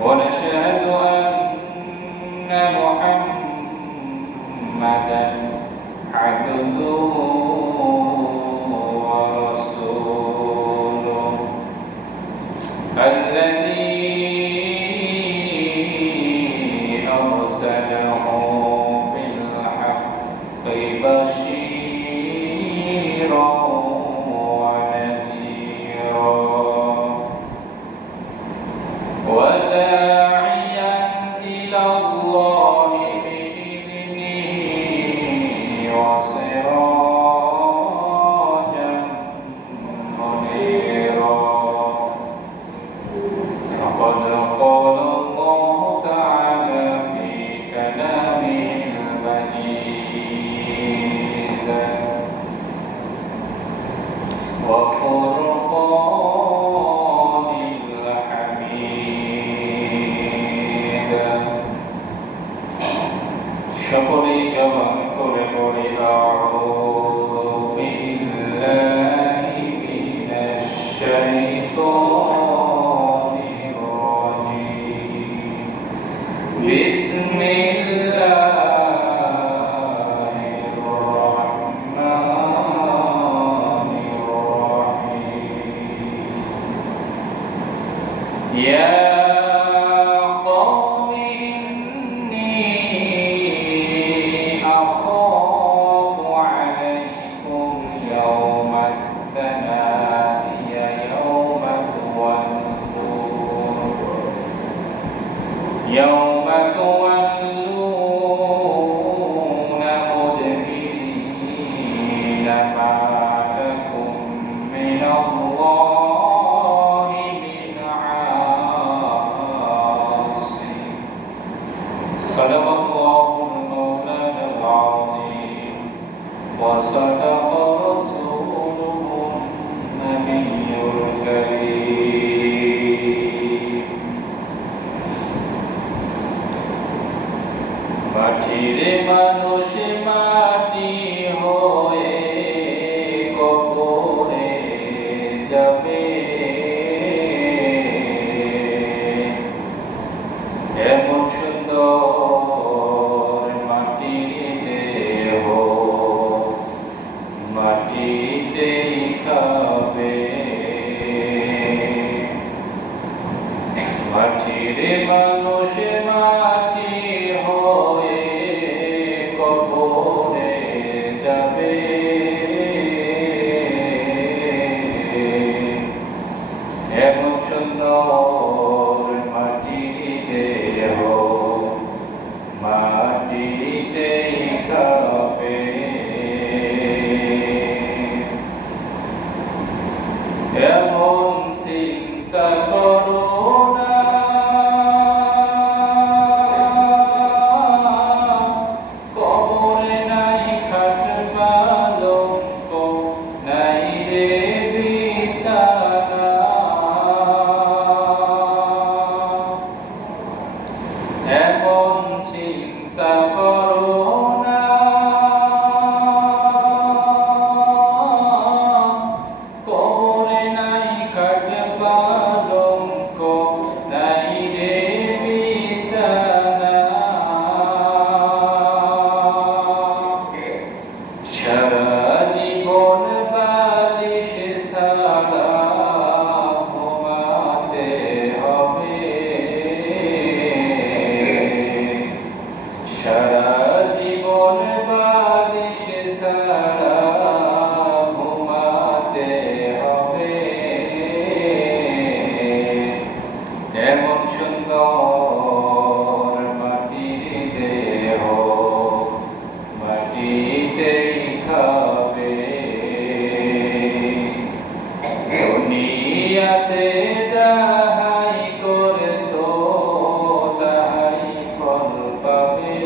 ونشهد أن محمدا عبده ورسوله الذي أرسله بالحق بشيرا ونذيرا وداعيا إلى الله بإذنه وسراجا منيرا فقد قال الله تعالى في كلامه المجيد وفرقان الحميد সকলেই জবান করে পড়ি আউযু বিল্লাহি মিনাশ শাইতানির রাজীম বিসমিল্লাহির রাহমানির রাহিম ইয়া يوم تولون مدبرين ما لكم من الله من عاصم صدق الله المولانا العظيم وصدق رسوله النبي الكريم মাটির মানুষ মাটি হয়ে কবরে যাবে এমন সুন্দর মাটির দেহ মাটিতেই খাবে মাটির মানুষ মাটি হয়ে কবরে যাবে এমন সুন্দর মাটির দেহ মাটিতেই খাবে এমন চিন্তা করো না কবরে নাই খাট পালঙ্ক নাই রে বিছানা এমন চিন্তা করো না কবরে নাই খাট পালঙ্ক নাই রে বিছানা সারা জীবন বালিশ ছাড়া ঘুমাতে হবে সারা জীবন বালিশ ছাড়া ঘুমাতে হবে এমন সুন্দর মাটির দেহ মাটিতেই খাবে দুনিয়াতে যাহাই করেছো তাহাই ফল পাবে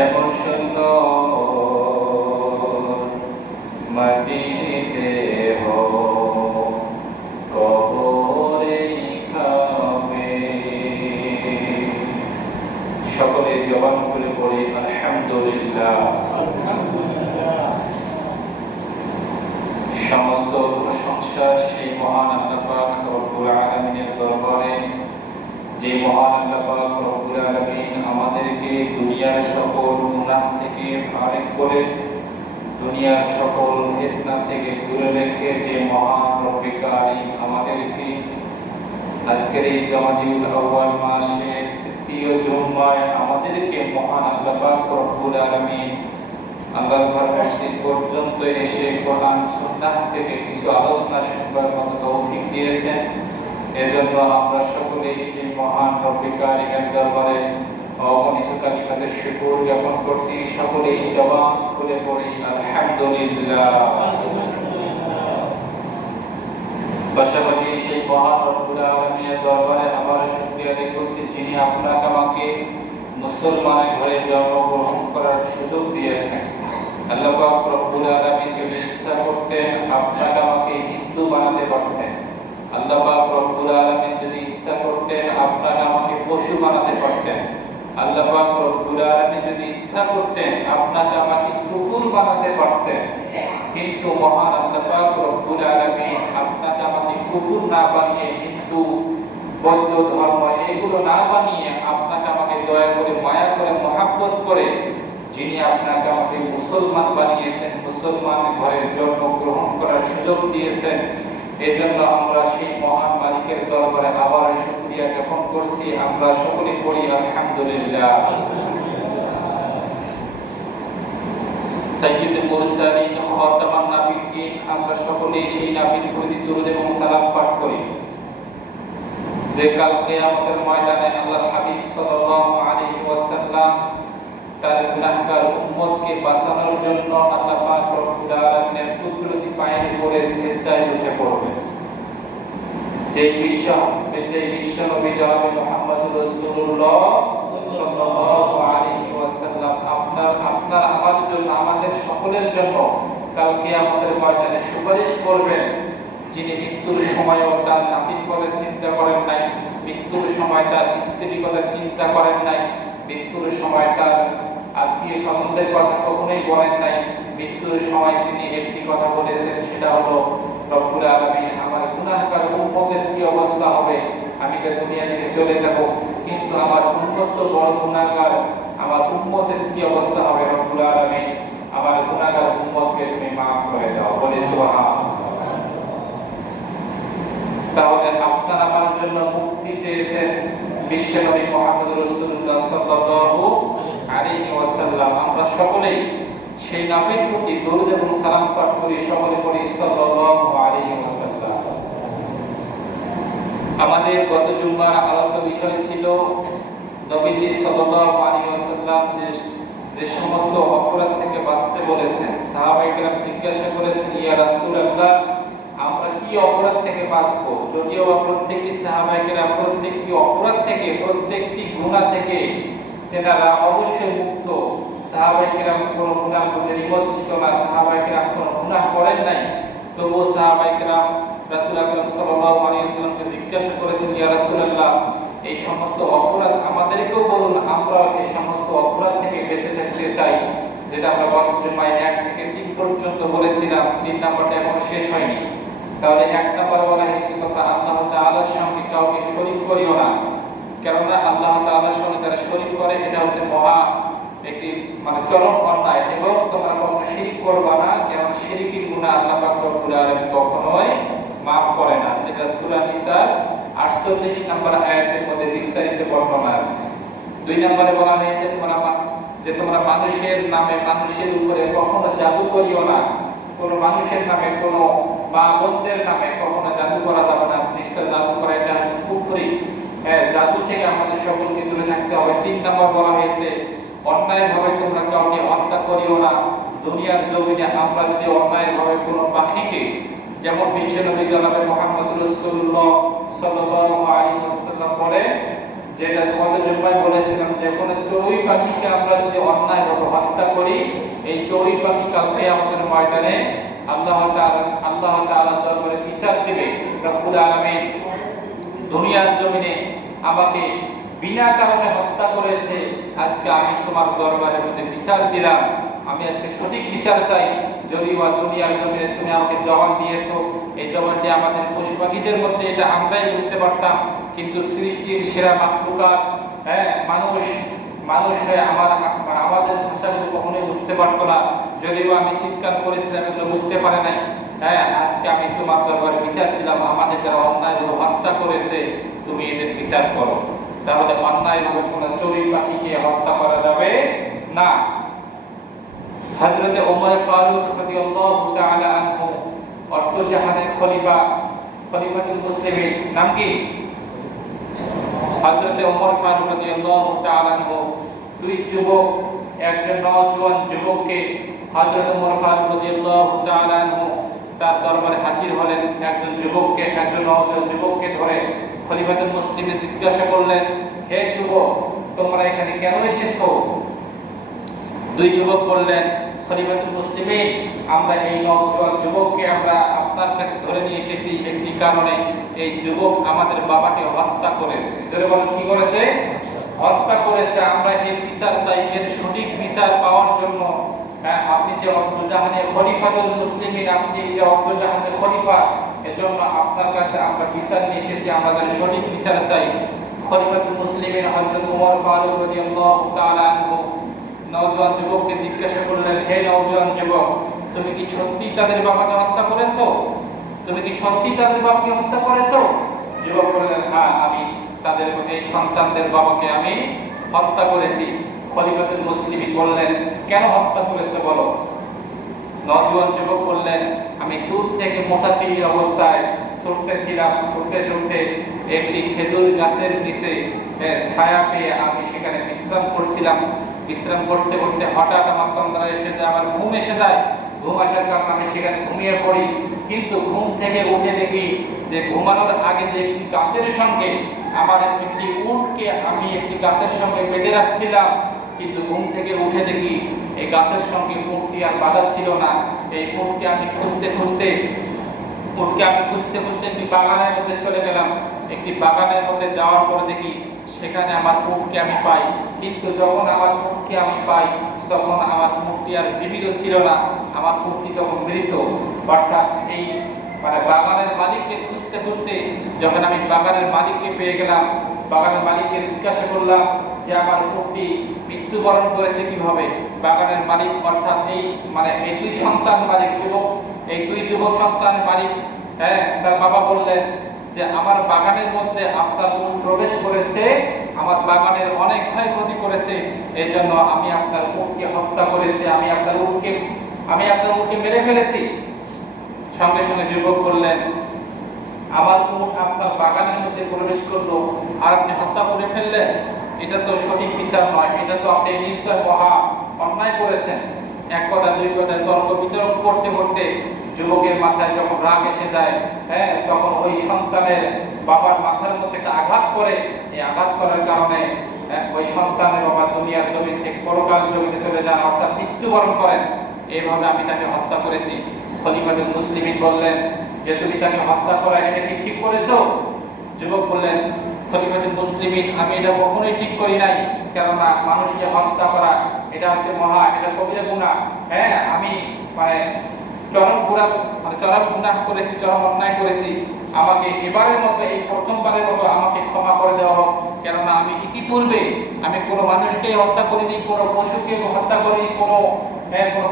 এমন সুন্দর মাটির দেহ কবরেই খাবে সকলে জবান করে পড়ি আলহামদুলিল্লাহ সমস্ত প্রশংসা সেই মহান আল্লাহ পাক রব্বুল যে মহান আল্লাহ পাক রব্বুল আলামিন আমাদেরকে দুনিয়ার সকল গুনাহ থেকে ফারিগ করে দুনিয়ার সকল ফিতনা থেকে দূরে রেখে যে মহান রব্বুল কারীম আমাদেরকে আজকের এই জমাদিউল আউয়াল মাসের তৃতীয় জুমায় আমাদেরকে মহান আল্লাহ পাক রব্বুল আলামিন আল্লাহর ঘর মসজিদ পর্যন্ত এসে কোরআন সুন্নাহ থেকে কিছু আলোচনা শুনবার মতো তৌফিক দিয়েছেন। এজন্য আমরা সকলেই সেই মহান রব্বুল কারীমের দরবারে অগণিত কালিমাতে শুকর জ্ঞাপন করছি। সকলেই জবান খুলে পড়ি আলহামদুলিল্লাহ। পাশাপাশি সেই মহান রব্বুল আলামিনের দরবারে আবার শুকরিয়া আদায় করছি যিনি আপনাকে আমাকে মুসলমানের ঘরে জন্মগ্রহণ করার সুযোগ দিয়েছেন। আল্লাহ পাক রব্বুল আলামিন যদি ইচ্ছা করতেন আপনাকে আমাকে হিন্দু বানাতে পারতেন। আল্লাহ পাক রব্বুল আলামিন যদি ইচ্ছা করতেন আপনাকে আমাকে পশু বানাতে পারতেন। আল্লাহ পাক রব্বুল আলামিন যদি ইচ্ছা করতেন আপনাকে আমাকে কুকুর বানাতে পারতেন। কিন্তু মহান আল্লাহ পাক রব্বুল আলামিন আপনাকে আমাকে কুকুর না বানিয়ে হিন্দু বৌদ্ধ ধর্ম এগুলো না বানিয়ে আপনাকে আমাকে দয়া করে মায়া করে মহব্বত করে যিনি আপনাকে আমাকে মুসলমান বানিয়েছেন, মুসলমান ঘরে জন্মগ্রহণ করার সুযোগ দিয়েছেন, এজন্য আমরা সেই মহান মালিকের দরবারে আবার শুকরিয়া জ্ঞাপন করছি। আমরা সকলে পড়ি আলহামদুলিল্লাহ। সাইয়্যিদুল মুরসালিন খাতামান নাবিয়্যিন, আমরা সকলেই সেই নবীর প্রতি দরুদ এবং সালাম পাঠ করি যে কাল কিয়ামতের ময়দানে আল্লাহর হাবিব সাল্লাল্লাহু আলাইহি ওয়াসাল্লাম তার গুনাহগার উম্মতকে বাঁচানোর জন্য আল্লাহ পাক রব্বুল আলামিনের কুদরতি পায়ের উপরে সিজদায় উঠে পড়বেন। যে বিশ্ব নবী জনাবে মুহাম্মদুর রাসূলুল্লাহ সাল্লাল্লাহু আলাইহি ওয়াসাল্লাম আপনার আমার জন্য আমাদের সকলের জন্য কাল কিয়ামতের ময়দানে সুপারিশ করবেন। যিনি মৃত্যুর সময়ও তার নাতির কথা চিন্তা করেন নাই, মৃত্যুর সময় তার স্ত্রীর কথা চিন্তা করেন নাই, মৃত্যুর সময় তার আত্মীয় স্বজনদের কথা কখনোই বলেন নাই। মৃত্যুর সময় তিনি একটি কথা বলেছেন, সেটা হলো রব্বুল আলামিন আমার গুনাহগার উম্মতের কি অবস্থা হবে, আমি তো দুনিয়া থেকে চলে যাব, কিন্তু আমার উম্মত তো বড় গুনাহগার, আমার উম্মতের কি অবস্থা হবে, রব্বুল আলামিন আমার গুনাহগার উম্মতকে তুমি maaf করে দাও। বলে সুবহানাল্লাহ। তাহলে আপনার আমার জন্য মুক্তি চেয়েছেন বিশ্বনবী মুহাম্মদ রাসূলুল্লাহ সাল্লাল্লাহু আলাইহি ওয়াসাল্লাম। আমরা সকলেই সেই নবীর প্রতি দরুদ এবং সালাম পাঠ করি, সকলে পড়ি সাল্লাল্লাহু আলাইহি ওয়াসাল্লাম। আমাদের গত জুমার আলোচনার বিষয় ছিল নবীজি সাল্লাল্লাহু আলাইহি ওয়াসাল্লাম যে সমস্ত অপরাধ থেকে বাঁচতে বলেছেন। সাহাবায়ে কেরাম জিজ্ঞাসা করেছেন, ইয়া রাসূলুল্লাহ আমরা কি অপরাধ থেকে বাঁচবো? যদিও প্রত্যেকটি সাহাবায়ে কেরাম প্রত্যেকটি অপরাধ থেকে, প্রত্যেকটি গুনাহ থেকে তেনারা অবশ্যই মুক্ত। সাহাবায়ে কেরাম কোনো গুনাহ করতে নিমজ্জিত না, সাহাবায়ে কেরাম কোনো গুনাহ করেন নাই। তবুও সাহাবায়ে কেরাম রাসূল আকরাম সাল্লাল্লাহু আলাইহি ওয়াসাল্লামকে জিজ্ঞাসা করেছেন, ইয়া রাসূলুল্লাহ এই সমস্ত অপরাধ আমাদেরকেও বলুন, আমরা এই সমস্ত অপরাধ থেকে বেঁচে থাকতে চাই। যেটা আমরা গত জুমায় 1 থেকে 3 পর্যন্ত বলেছিলাম, 3 নাম্বারটা এখনো শেষ হয়নি। তাহলে 1 নাম্বার বলা হয়েছে তোমরা আল্লাহ তাআলার সঙ্গে কাউকে শরীক করিও না। কেননা আল্লাহ তাআলার সঙ্গে যারা শরীক করে এটা হচ্ছে মহা একটি চরম অন্যায়, এবং তোমরা কখনো শিরক করবা না, কারণ শিরকের গুনাহ আল্লাহ পাক রব্বুল আলামিন কখনোই maaf করে না। যেটা সূরা নিসার 48 নম্বর আয়াতের মধ্যে বিস্তারিত বর্ণনা আছে। 2 নম্বরে বলা হয়েছে তোমরা মানুষের নামে, মানুষের উপরে কখনো জাদু করিও না। কোনো মানুষের নামে, কোনো মা বোনদের নামে কখনো জাদু করা যাবে না। নিশ্চয় জাদু করা এটা হচ্ছে কুফরি। জাদু থেকে আমাদের সকলকে দূরে থাকতে হবে। 3 নম্বর বলা হয়েছে অন্যায়ভাবে তোমরা কাউকে হত্যা করিও না। দুনিয়ার জমিনে আমরা যদি অন্যায়ভাবে কোনো পাখিকে, যেমন বিশ্বনবী জনাবে মুহাম্মদ রাসূলুল্লাহ সাল্লাল্লাহু আলাইহি ওয়াসাল্লাম বলেন, যেটা তোমাদের জন্যই বলেছিলাম, যে কোনো চড়ুই পাখিকে আমরা যদি অন্যায়ভাবে হত্যা করি, এই চড়ুই পাখি কালকে আমাদের ময়দানে আল্লাহ তাআলার দরবারে বিচার দিবে। রব্বুল আলামিন দুনিয়ার জমিনে আমাকে বিনা কারণে হত্যা করেছে, আজকে আমি তোমার দরবারের মধ্যে বিচার দিলাম, আমি আজকে সঠিক বিচার চাই। যদিও দুনিয়ার জমিনে তুমি আমাকে জবান দিয়েছো, এই জবানটি আমাদের পশু পাখিদের মধ্যে এটা আমরাই বুঝতে পারতাম, কিন্তু সৃষ্টির সেরা মাখলুকাত মানুষ হয়ে আমাদের ভাষাগুলো কখনোই বুঝতে পারতো না। যদিও আমি চিৎকার করেছিলাম, এগুলো বুঝতে পারে নাই। আজকে আমি তোমার দরবারে বিচার দিলাম, আমাকে যারা অন্যায়ভাবে হত্যা করেছে তুমি এদের বিচার করো। তাহলে অন্যায়ভাবে কোনো চড়ুই পাখিকে হত্যা করা যাবে না। হযরত ওমর ফারুক রাদিয়াল্লাহু তাআলা আনহু জাহানের খলিফাতুল মুসলিমিন, নাম কি? হযরত ওমর ফারুক রাদিয়াল্লাহু তাআলা আনহু দুই যুবক, একজন নওজোয়ান যুবককে হযরত ওমর ফারুক রাদিয়াল্লাহু তাআলা আনহু তার দরবারে হাজির হলেন। একজন নওজোয়ান যুবককে ধরে খলিফাতুল মুসলিমিন জিজ্ঞাসা করলেন, হে যুবক, তোমরা এখানে কেন এসেছো? দুই যুবক বললেন, খলিফাতুল মুসলিমিন, আমরা এই নওজোয়ান যুবককে আমরা আপনার কাছে ধরে নিয়ে এসেছি একটি কারণে। এই যুবক আমাদের বাবাকে হত্যা করেছে। জোরে বলেন, কি করেছে? হত্যা করেছে। আমরা এর বিচার চাই, এর সঠিক বিচার পাওয়ার জন্য আপনি যে জাহানের খলিফাতুল মুসলিমিন, আপনি যে জাহানের খলিফা, এজন্য আপনার কাছে আমরা বিচার নিয়ে এসেছি। আমরা যেন সঠিক বিচার চাই। খলিফাতুল মুসলিমিন হযরত ওমর ফারুক রাদিয়াল্লাহু তাআলা আনহু নওজোয়ান যুবককে জিজ্ঞাসা করলেন, হে নওজোয়ান যুবক, তুমি কি সত্যি তাদের বাবাকে হত্যা করেছো? তুমি কি সত্যি তাদের বাবাকে হত্যা করেছো? যুবক বললেন, হ্যাঁ, আমি তাদের এই সন্তানদের বাবাকে আমি হত্যা করেছি। খলিফাতুল মুসলিমিন বললেন, কেন হত্যা করেছো বলো? নওজোয়ান যুবক বললেন, আমি দূর থেকে মুসাফির অবস্থায় ছুটতে একটি খেজুর গাছের নিচে ছায়া পেয়ে আমি সেখানে বিশ্রাম করছিলাম। বিশ্রাম করতে করতে হঠাৎ আমার তন্দ্রা এসে যায়, আমার ঘুম এসে যায়। ঘুম আসার কারণে আমি সেখানে ঘুমিয়ে পড়ি। কিন্তু ঘুম থেকে উঠে দেখি যে ঘুমানোর আগে যে একটি গাছের সঙ্গে আমার একটি উটকে আমি একটি গাছের সঙ্গে বেঁধে রাখছিলাম, কিন্তু ঘুম থেকে উঠে দেখি এই গাছের সঙ্গে উটটি আর বাঁধা ছিল না। এই উটকে আমি খুঁজতে খুঁজতে একটি বাগানের মধ্যে চলে গেলাম। একটি বাগানের মধ্যে যাওয়ার পরে দেখি সেখানে আমার উটকে আমি পাই। কিন্তু যখন আমার উটকে আমি পাই, তখন আমার উটটি আর জীবিত ছিল না, আমার উটটি তখন মৃত। অর্থাৎ এই বাগানের মালিককে খুঁজতে যখন আমি বাগানের মালিককে পেয়ে গেলাম, বাগানের মালিককে জিজ্ঞাসা করলাম যে আমার উটটি মৃত্যুবরণ করেছে কিভাবে। বাগানের মালিক অর্থাৎ এই দুই সন্তান মালিক এই দুই যুবক সন্তানের মালিক তার বাবা বললেন যে আমার বাগানের মধ্যে আপনার উট প্রবেশ করেছে, আমার বাগানের অনেক ক্ষয়ক্ষতি করেছে, এই জন্য আমি আপনার উটকে হত্যা করেছি, আমি আপনার উটকে মেরে ফেলেছি। সঙ্গে সঙ্গে যুবক বললেন, আমার উট আপনার বাগানের মধ্যে প্রবেশ করলো আর আপনি হত্যা করে ফেললেন, এটা তো সঠিক বিচার নয়, এটা তো আপনি নিশ্চয় মহা অন্যায় করেছেন। এক কথা দুই কথায় তর্ক বিতর্ক করতে যুবকের মাথায় যখন রাগ এসে যায়, তখন ওই সন্তানের বাবার মাথার মধ্যে একটা আঘাত করে। এই আঘাত করার কারণে ওই সন্তানের বাবা দুনিয়ার জমি থেকে পরকাল জমিতে চলে যান, অর্থাৎ মৃত্যুবরণ করেন। এইভাবে আমি তাকে হত্যা করেছি। খলিফাতুল মুসলিমিন বললেন যে তুমি তাকে হত্যা করা এটা কি ঠিক করেছো? যুবক বললেন, খলিফাতুল মুসলিমিন, আমি এটা কখনোই ঠিক করি নাই, কেননা মানুষকে হত্যা করা এটা হচ্ছে এটা কবিরা গুনাহ। আমি চরম গুনাহ করেছি, চরম অন্যায় করেছি। আমাকে এবারের মতো, এই প্রথমবারের মতো আমাকে ক্ষমা করে দেওয়া হোক, কেননা আমি ইতিপূর্বে আমি কোনো মানুষকে হত্যা করিনি, কোনো পশুকে হত্যা করিনি, কোনো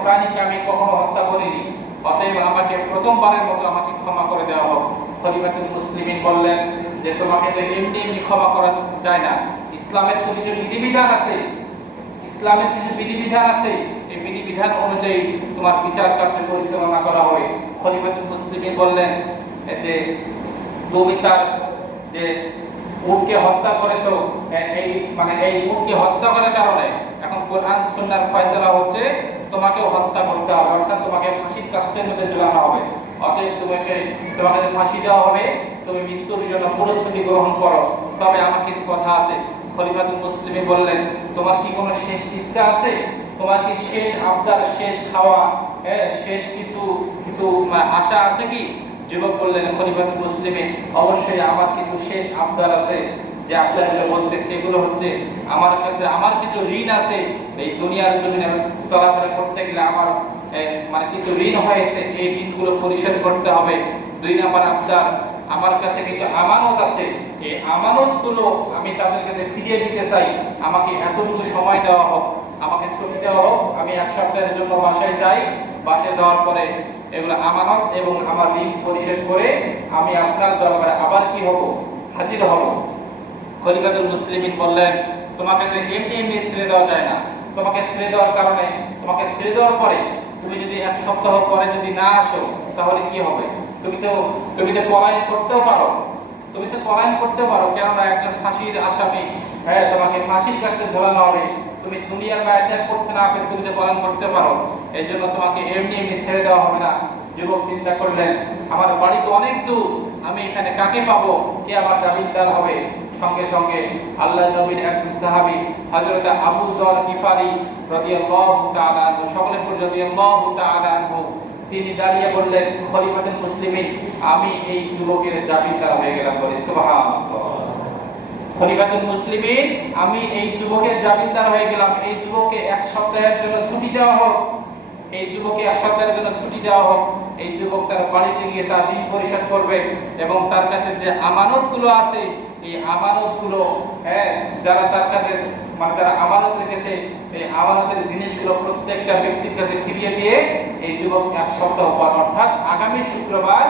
প্রাণীকে আমি কখনো হত্যা করিনি। অতএব আমাকে প্রথমবারের মতো আমাকে ক্ষমা করে দেওয়া হোক। খলিফাতুল মুসলিমিন বললেন যে তোমাকে তো এমনি ক্ষমা করা যায় না, ইসলামের তো কিছু বিধিবিধান আছে, এই বিধিবিধান অনুযায়ী তোমার বিচার কার্য পরিচালনা করা হবে। খলিফাতুল মুসলিমিন বললেন যে তুমি তার যে উটকে হত্যা করেছো, এই উটকে হত্যা করার কারণে এখন কোরআন সুন্নাহর ফয়সালা হচ্ছে তোমাকেও হত্যা করতে হবে, অর্থাৎ তোমাকে ফাঁসির কাষ্ঠের মধ্যে ঝুলানো হবে। অতএব তোমাকে ফাঁসি দেওয়া হবে, তুমি মৃত্যুর জন্য প্রস্তুতি গ্রহণ করো। তবে আমার কিছু কথা আছে। খলিফাতুল মুসলিমিন বললেন, তোমার কি কোনো শেষ ইচ্ছা আছে? তোমার কি শেষ আবদার, শেষ খাওয়া, শেষ কিছু আশা আছে কি? যুবক বললেন, খলিফাতুল মুসলিমিন, অবশ্যই আমার কিছু শেষ আবদার আছে। যে আপনারা বলতেছে এগুলো হচ্ছে আমার কাছে আমার কিছু ঋণ আছে, এই দুনিয়ার জমিনে চলাফেরা করতে গেলে আমার মানে কিছু ঋণ হয়েছে, এই ঋণগুলো পরিশোধ করতে হবে। 2 নাম্বার আপনার আমার কাছে কিছু আমানত আছে, এই আমানতগুলো আমি তাদের কাছে ফিরিয়ে দিতে চাই, আমাকে এতটুকু সময় দেওয়া হোক, আমাকে ছুটি দেওয়া হোক, আমি 1 সপ্তাহের জন্য বাসায় যাই, বাসায় যাওয়ার পরে এগুলো আমানত এবং আমার ঋণ পরিশোধ করে আমি আপনার দরবারে আবার কি হব, হাজির হব। খলিফাতুল মুসলিমিন বললেন, তোমাকে তো এমনি এমনি ছেড়ে দেওয়া যায় না, তোমাকে ছেড়ে দেওয়ার কারণে, তোমাকে ছেড়ে দেওয়ার পরে তুমি যদি 1 সপ্তাহ পরে যদি না আসো তাহলে কি হবে? তুমি তো পলায়ন করতেও পারো, কেননা একজন ফাঁসির আসামি, হ্যাঁ তোমাকে ফাঁসির কাস্টে ঝোলানো হবে, তুমি দুনিয়ার মায়া ত্যাগ করতে না পেরে তুমি তো পলায়ন করতে পারো, এই জন্য তোমাকে এমনি এমনি ছেড়ে দেওয়া হবে না। যুবক চিন্তা করলেন, আমার বাড়ি তো অনেক দূর, আমি এখানে কাকে পাবো, কে আমার জামিনদার হবে? সঙ্গে সঙ্গে আল্লাহর নবীর একজন সাহাবী হযরত আবু যর গিফারি রাদিয়াল্লাহু তাআলা আনহু, সকলে পড়ে রাদিয়াল্লাহু তাআলা আনহু, তিনি দাঁড়িয়ে বললেন, খলিফাতুল মুসলিমিন, আমি এই যুবকের জামিনদার হয়ে গেলাম। বলে সুবহানাল্লাহ। খলিফাতুল মুসলিমিন, আমি এই যুবকের জামিনদার হয়ে গেলাম, এই যুবককে 1 সপ্তাহের জন্য ছুটি দেওয়া হোক, এই যুবককে 1 সপ্তাহের জন্য ছুটি দেওয়া হোক, এই যুবক তার বাড়িতে গিয়ে তার ঋণ পরিশোধ করবে এবং তার কাছে যে আমানতগুলো আছে, এই আমানতগুলো, হ্যাঁ যারা তার কাছে মানে যারা আমানত রেখেছে, এই আমানতের জিনিসগুলো প্রত্যেকটা ব্যক্তির কাছে ফিরিয়ে দিয়ে এই যুবক 1 সপ্তাহ পর অর্থাৎ আগামী শুক্রবার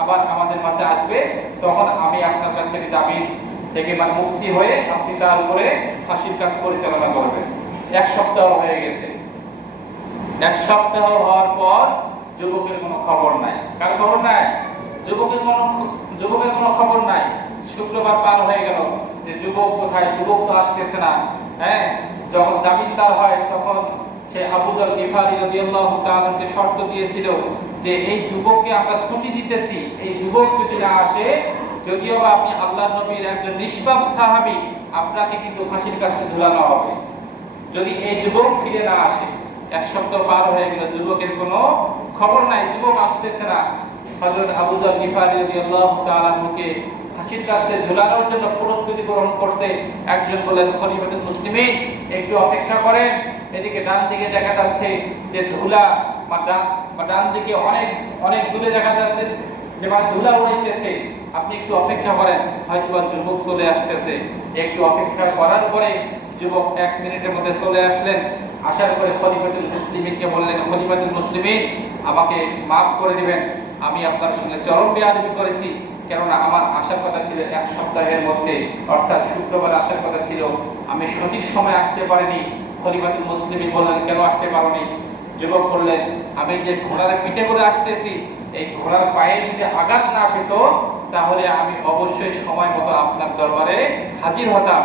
আবার আমাদের মাঝে আসবে, তখন আমি আপনার কাছ থেকে জামিন থেকে মানে মুক্তি হয়ে আপনি তার উপরে ফাঁসির কাজ পরিচালনা করবেন। 1 সপ্তাহ হয়ে গেছে। 1 সপ্তাহ হওয়ার পর যুবকের কোনো খবর নাই। কার খবর নাই? যুবকের কোনো খবর নাই। শুক্রবার পার হয়ে গেল, যে যুবক কোথায়, যুবক তো আসতেছে না। হ্যাঁ, যখন জামিনদার হয় তখন সে আবু যর গিফারি রাদিয়াল্লাহু তাআলাকে শর্ত দিয়েছিল যে এই যুবককে আমরা ছুটি দিতেছি, এই যুবক যদি না আসে, যদিও বা আপনি আল্লাহর নবীর একজন নিষ্পাপ সাহাবী, আপনাকে কিন্তু ফাঁসির কাস্টে ঝুলানো হবে যদি এই যুবক ফিরে না আসে। 1 সপ্তাহ পার হয়ে গেল, যুবকের কোনো খবর নাই, যুবক আসতেছে না। হযরত আবু যর গিফারি রাদিয়াল্লাহু তাআলা কে ফাঁসির কাস্টে ঝুলানোর জন্য প্রস্তুতি গ্রহণ করছে। একজন বললেন, খলিফাতুল মুসলিমিন, একটু অপেক্ষা করেন, এদিকে ডান দিকে দেখা যাচ্ছে যে ধুলা বা ডান দিকে অনেক অনেক দূরে দেখা যাচ্ছে যে মানে ধুলা উড়াইতেছে, আপনি একটু অপেক্ষা করেন, হয়তোবা যুবক চলে আসতেছে। একটু অপেক্ষা করার পরে যুবক 1 মিনিটের মধ্যে চলে আসলেন। আসার পরে খলিফাতুল মুসলিমিনকে বললেন, খলিফাতুল মুসলিমিন, আমাকে মাফ করে দিবেন, আমি আপনার সঙ্গে চরম বেয়াদবি করেছি, কেননা আমার আসার কথা ছিল 1 সপ্তাহের মধ্যে, অর্থাৎ শুক্রবার আসার কথা ছিল, আমি সঠিক সময় আসতে পারিনি। খলিফাতুল মুসলিমিন বললেন, কেন আসতে পারোনি? যুবক বললেন, আমি যে ঘোড়ার পিঠে করে আসতেছি, এই ঘোড়ার পায়ে যদি আঘাত না পেত তাহলে আমি অবশ্যই সময় মতো আপনার দরবারে হাজির হতাম।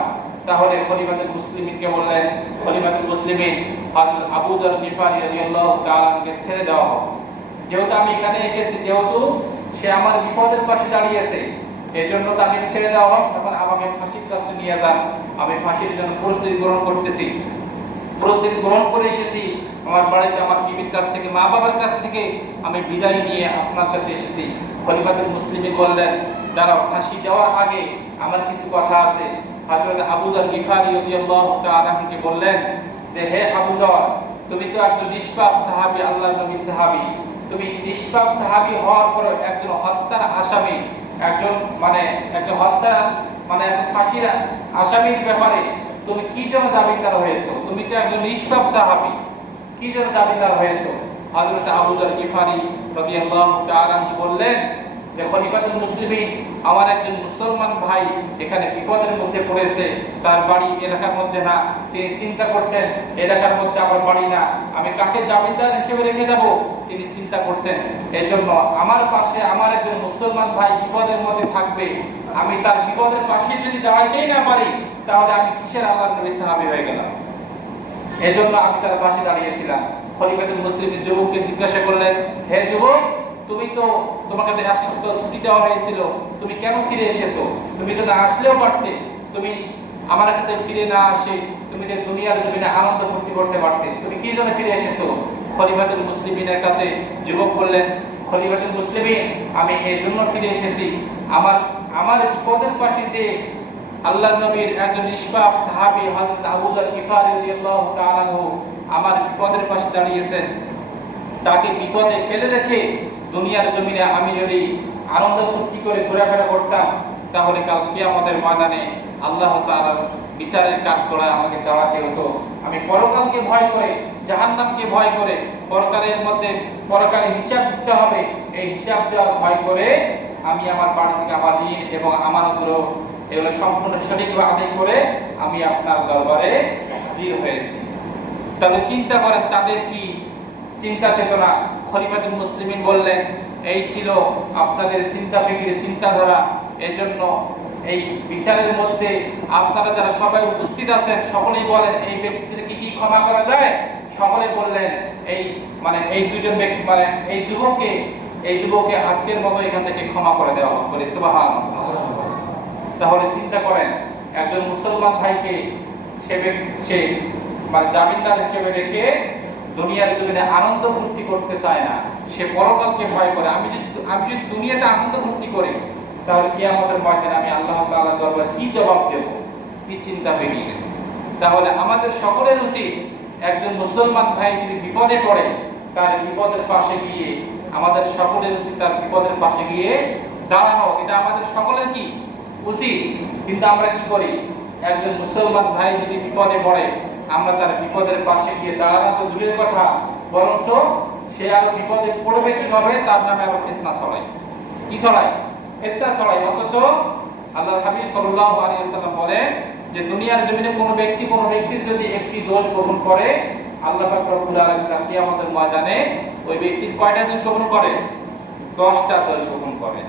তাহলে খলিফাতুল মুসলিমিনকে বললেন, খলিফাতুল মুসলিমিন, হযরত আবু যর গিফারি রাদিয়াল্লাহু তাআলা কে ছেড়ে দেওয়া হোক, যেহেতু আমি এখানে এসেছি, যেহেতু সে আমার বিপদের পাশে দাঁড়িয়েছে, এজন্য তাকে ছেড়ে দেওয়া হোক, এখন আমাকে ফাঁসির কাস্টে নিয়ে যান, আমি ফাঁসির জন্য প্রস্তুতি গ্রহণ করতেছি, প্রস্তুতি গ্রহণ করে এসেছি, আমার বাড়িতে আমার বিবির কাছ থেকে, মা বাবার কাছ থেকে আমি বিদায় নিয়ে আপনার কাছে এসেছি। খলিফাতুল মুসলিমিন বললেন, দাঁড়াও, ফাঁসি দেওয়ার আগে আমার কিছু কথা আছে। হযরত আবু যর গিফারি রাদিয়াল্লাহু তাআলা কে বললেন যে, হে আবু যর, তুমি তো একজন নিষ্পাপ সাহাবী, আল্লাহর নবীর সাহাবী, তুমি নিষ্পাপ সাহাবী হওয়ার পর একজন হত্যার আসামি, একজন ফাঁসির আসামির ব্যাপারে তুমি কি জন্য জামিনদার হয়েছো? তুমি তো একজন নিষ্পাপ সাহাবী, কি জন্য জামিনদার হয়েছো? হযরত আবু যর গিফারি রাদিয়াল্লাহু তাআলা বললেন যে, খলিফাতুল মুসলিমিন, আমার একজন মুসলমান ভাই এখানে বিপদের মধ্যে পড়েছে, তার বাড়ি এলাকার মধ্যে না, তিনি চিন্তা করছেন এলাকার মধ্যে আমার বাড়ি না, আমি কাকে জামিনদার হিসেবে রেখে যাব, তিনি চিন্তা করছেন, এজন্য আমার পাশে আমার একজন মুসলমান ভাই বিপদের মধ্যে থাকবে, আমি তার বিপদের পাশে যদি দাঁড়াইতেই না পারি, তাহলে আমি কিসের আল্লাহর নবীর সাহাবী হয়ে গেলাম? এজন্য আমি তার পাশে দাঁড়িয়েছিলাম। খলিফাতুল মুসলিমিন যুবককে জিজ্ঞাসা করলেন, হে যুবক, তোমাকে তো 1 সপ্তাহ ছুটি দেওয়া হয়েছিল, তুমি কেন ফিরে এসেছো? তুমি তো না আসলেও পারতে, তুমি আমার কাছে ফিরে না আসে তুমি তো দুনিয়ার জমিনে আনন্দ ফুর্তি করতে পারতে, তুমি কি জন্য ফিরে এসেছো? খলিফাতুল মুসলিমিনের কাছে যুবক বললেন, খলিফাতুল মুসলিমিন, আমি এই জন্য ফিরে এসেছি, আমার বিপদের পাশে যে আল্লাহর নবীর একজন নিষ্পাপ সাহাবী হযরত আবু যর গিফারী রাদিয়াল্লাহু তাআলা আনহু আমার বিপদের পাশে দাঁড়িয়েছেন। তাকে বিপদে ফেলে রেখে দুনিয়ার জমিনে আমি যদি আনন্দ ফুর্তি করে ঘোরাফেরা করতাম, তাহলে কাল কিয়ামতের ময়দানে আল্লাহ তাআলার বিচারের কাঠগড়ায় আমাকে দাঁড়াতে হতো। আমি পরকালকে ভয় করে, জাহান্নামকে ভয় করে, পরকালের মধ্যে পরকালে হিসাব দিতে হবে, এই হিসাব দেওয়ার ভয় করে আমি আমার বাড়ি থেকে আমার ঋণ এবং আমানতগুলো এগুলো সম্পূর্ণ সঠিকভাবে আদায় করে আমি আপনার দরবারে হাজির হয়েছি। তাহলে চিন্তা করেন তাদের কি চিন্তা চেতনা। খলিফাতুল মুসলিমিন বললেন, এই ছিল আপনাদের চিন্তা ফিকির, চিন্তাধারা। এজন্য এই বিচারের মধ্যে আপনারা যারা সবাই উপস্থিত আছেন সকলেই বলেন এই ব্যক্তিদেরকে কি ক্ষমা করা যায়? সকলে বললেন এই দুজন ব্যক্তি এই যুবককে আজকের মতো এখান থেকে ক্ষমা করে দেওয়া হোক। বলি সুবহানাল্লাহ। তাহলে চিন্তা করেন একজন মুসলমান ভাইকে সে জামিনদার হিসেবে রেখে দুনিয়ার জমিনে আনন্দ ফুর্তি করতে চায় না, সে পরকালকে ভয় করে। আমি যদি দুনিয়াতে আনন্দ ফুর্তি করি, তাহলে কিয়ামতের ময়দানে আমি আল্লাহ তাআলার দরবারে কি জবাব দেব? কি চিন্তা ফিকির। তাহলে আমাদের সকলের উচিত একজন মুসলমান ভাই যদি বিপদে পড়ে, তার বিপদের পাশে গিয়ে আমাদের সকলের উচিত তার বিপদের পাশে গিয়ে দাঁড়ানো। এটা আমাদের সকলের কি উচিত। কিন্তু আমরা কি করি? একজন মুসলমান ভাই যদি বিপদে পড়ে, আমরা তার বিপদের পাশে গিয়ে দাঁড়ানো তো দূরের কথা, বরঞ্চ সে আরো বিপদে পড়বে কিভাবে তার নামে আরো ফিতনা ছড়াই। কি ছড়াই? ফিতনা ছড়াই। অথচ আল্লাহর হাবিব সাল্লাল্লাহু আলাইহি ওয়াসাল্লাম বলেন যে দুনিয়ার জমিনে কোনো ব্যক্তির যদি একটি দোষ গোপন করে, আল্লাহ পাক রব্বুল আলামিন তার কিয়ামতের ময়দানে ওই ব্যক্তির কয়টা দোষ গোপন করে? 10টা দোষ গোপন করে।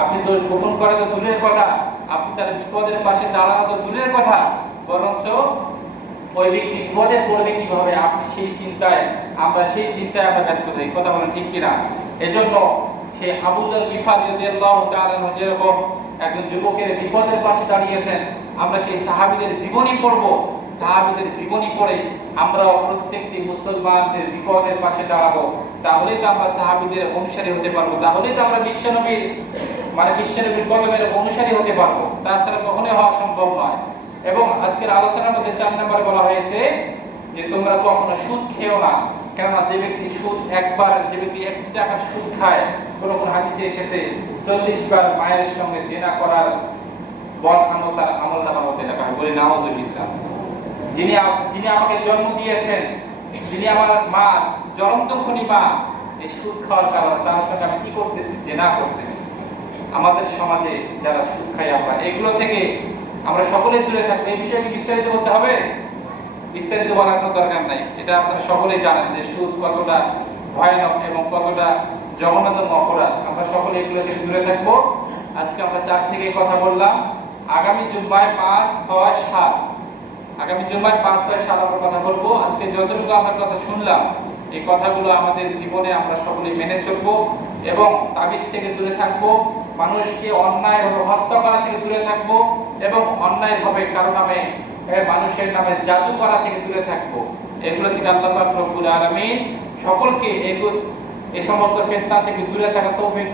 আপনি দোষ গোপন করে তো দূরের কথা, আপনি তার বিপদের পাশে দাঁড়ানো তো দূরের কথা, বরঞ্চ ওই ব্যক্তি বিপদে পড়বে কিভাবে আমরা সেই চিন্তায় আমরা ব্যস্ত থাকি। কথা বলেন ঠিক কিনা? এজন্য সেই আবু যর গিফারী রাদিয়াল্লাহু তাআলা আনহু যেরকম একজন যুবকের বিপদের পাশে দাঁড়িয়েছেন, আমরা সেই সাহাবীদের জীবনী পড়ব। সাহাবীদের জীবনী পড়ে আমরাও প্রত্যেকটি মুসলমানদের বিপদের পাশে দাঁড়াবো। তাহলেই তো আমরা সাহাবীদের অনুসারী হতে পারবো, তাহলেই তো আমরা বিশ্বনবীর কদমের অনুসারী হতে পারবো। তাছাড়া কখনোই হওয়া সম্ভব নয়। এবং আজকের আলোচনার মধ্যে 4 নম্বরে বলা হয়েছে যে তোমরা কখনো সুদ খেও না। কেননা যে ব্যক্তি 1 টাকার সুদ খায়, কোন হাদিসে এসেছে 40 বার মায়ের সঙ্গে জিনা করার বদ আমল তার আমলনামার মধ্যে লেখা হয়। বলি নাউযুবিল্লাহ। যিনি আমাকে জন্ম দিয়েছেন, যিনি আমার মা, জ্বলন্ত খুনি মা, এই সুদ খাওয়ার কারণে তার সঙ্গে আমি কি করতেছি? জিনা করতেছি। আমাদের সমাজে যারা সুদ খায়, আমরা এগুলো থেকে আমরা সকলে দূরে থাকবো। এই বিষয়ে কি বিস্তারিত বলতে হবে? বিস্তারিত বলার কোনো দরকার নাই। এটা আপনারা সকলেই জানেন যে সুদ কতটা ভয়ানক এবং কতটা জঘন্যতম অপরাধ। আমরা সকলে এগুলো থেকে দূরে থাকবো। আজকে আমরা 4 থেকে কথা বললাম। আগামী জুম্মায় 5, 6, 7 আমরা কথা বলবো। আজকে যতটুকু আমরা কথা শুনলাম, এই কথাগুলো আমাদের জীবনে আমরা সকলে মেনে চলবো এবং তাবিজ থেকে দূরে থাকবো, মানুষকে অন্যায়ভাবে হত্যা করা থেকে দূরে থাকবো এবং অন্যায়ভাবে কারো নামে মানুষের নামে জাদু করা থেকে দূরে থাকবো। এগুলো থেকে আল্লাহ পাক রব্বুল আলামিন সকলকে এই সমস্ত ফিতনা থেকে দূরে থাকা তৌফিক